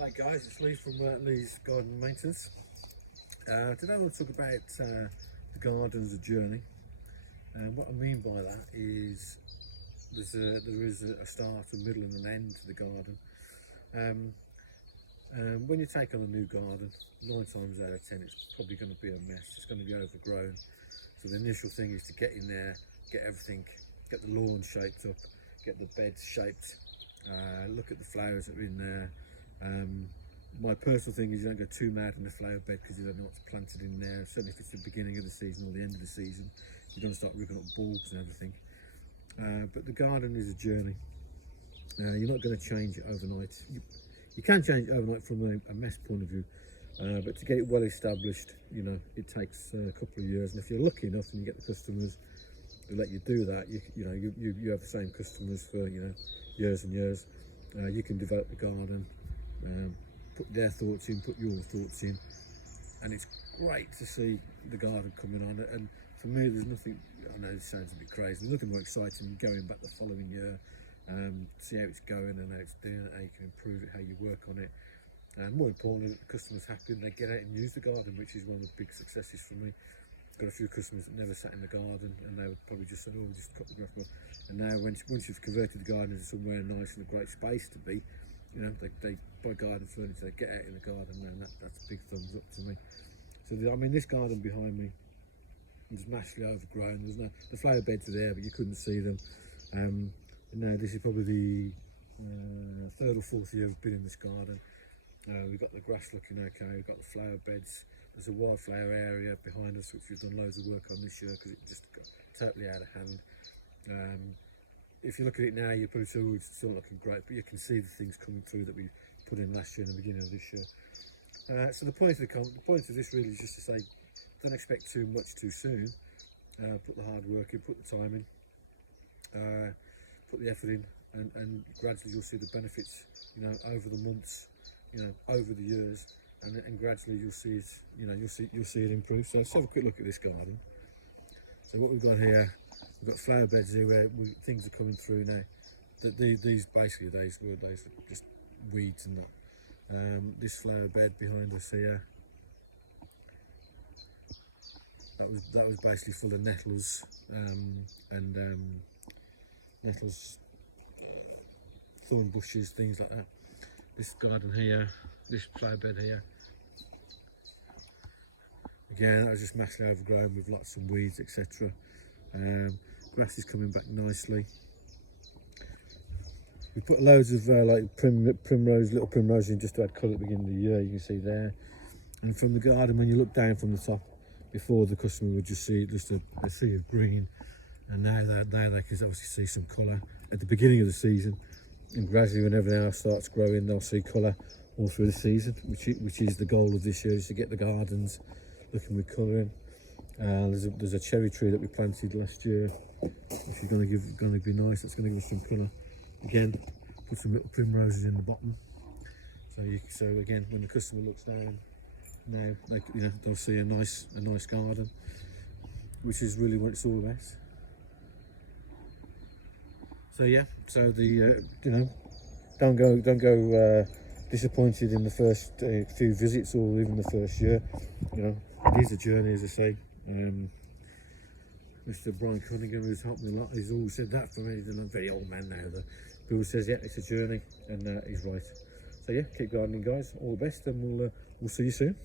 Hi guys, it's Lee from Lee's Garden Maintenance. Today I want to talk about the garden as a journey. What I mean by that is there is a start, a middle and an end to the garden. When you take on a new garden, 9 times out of 10 it's probably going to be a mess, it's going to be overgrown. So the initial thing is to get in there, get everything, get the lawn shaped up, get the beds shaped, look at the flowers that are in there. My personal thing is you don't go too mad in the flower bed because you don't know what's planted in there. Certainly if it's the beginning of the season or the end of the season, you're going to start ripping up bulbs and everything. But the garden is a journey. You're not going to change it overnight. You can change it overnight from a mess point of view, but to get it well established, you know, it takes a couple of years. And if you're lucky enough and you get the customers who let you do that, you have the same customers for years and years. You can develop the garden. Put their thoughts in, put your thoughts in, and it's great to see the garden coming on. And for me, there's nothing, I know this sounds a bit crazy, there's nothing more exciting than going back the following year, see how it's going and how it's doing, how you can improve it, how you work on it, and more importantly, that the customer's happy and they get out and use the garden, which is one of the big successes for me. Got a few customers that never sat in the garden and they would probably just say, oh, just cut the grass. And now once you've converted the garden into somewhere nice and a great space to be, you know, they buy garden furniture, they get out in the garden, and that's a big thumbs up to me. So I mean, this garden behind me is massively overgrown. The flower beds are there, but you couldn't see them. And now this is probably the 3rd or 4th year we've been in this garden. We've got the grass looking okay, we've got the flower beds. There's a wildflower area behind us which we've done loads of work on this year because it just got totally out of hand. If you look at it now, you probably say, oh, it's still looking great, but you can see the things coming through that we put in last year and the beginning of this year. So the point of this really is just to say, don't expect too much too soon. Put the hard work in, put the time in, put the effort in, and gradually you'll see the benefits, over the months, over the years, and gradually you'll see it, you'll see it improve. So let's have a quick look at this garden. So what we've got here, we've got flower beds here where things are coming through now. These basically, these were just weeds and that. This flower bed behind us here, that was basically full of nettles and nettles, thorn bushes, things like that. This garden here, this flower bed here, again, that was just massively overgrown with lots of weeds, etc. Grass is coming back nicely. We put loads of like primrose, little primroses in just to add colour at the beginning of the year, you can see there. And from the garden, when you look down from the top, before the customer would just see a sea of green, and now they can obviously see some colour at the beginning of the season, and gradually when everything else starts growing, they'll see colour all through the season, which is the goal of this year, is to get the gardens looking with colouring. There's a cherry tree that we planted last year, which is going to be nice. It's going to give us some colour. Again, put some little primroses in the bottom. So again, when the customer looks down, now they'll see a nice garden, which is really what it's all about. So yeah, so don't go disappointed in the first few visits or even the first year. It is a journey, as I say. Mr. Brian Cunningham, who's helped me a lot, he's always said that for me. And I'm a very old man now, though. He always says, yeah, it's a journey, and he's right. So yeah, keep gardening, guys. All the best, and we'll see you soon.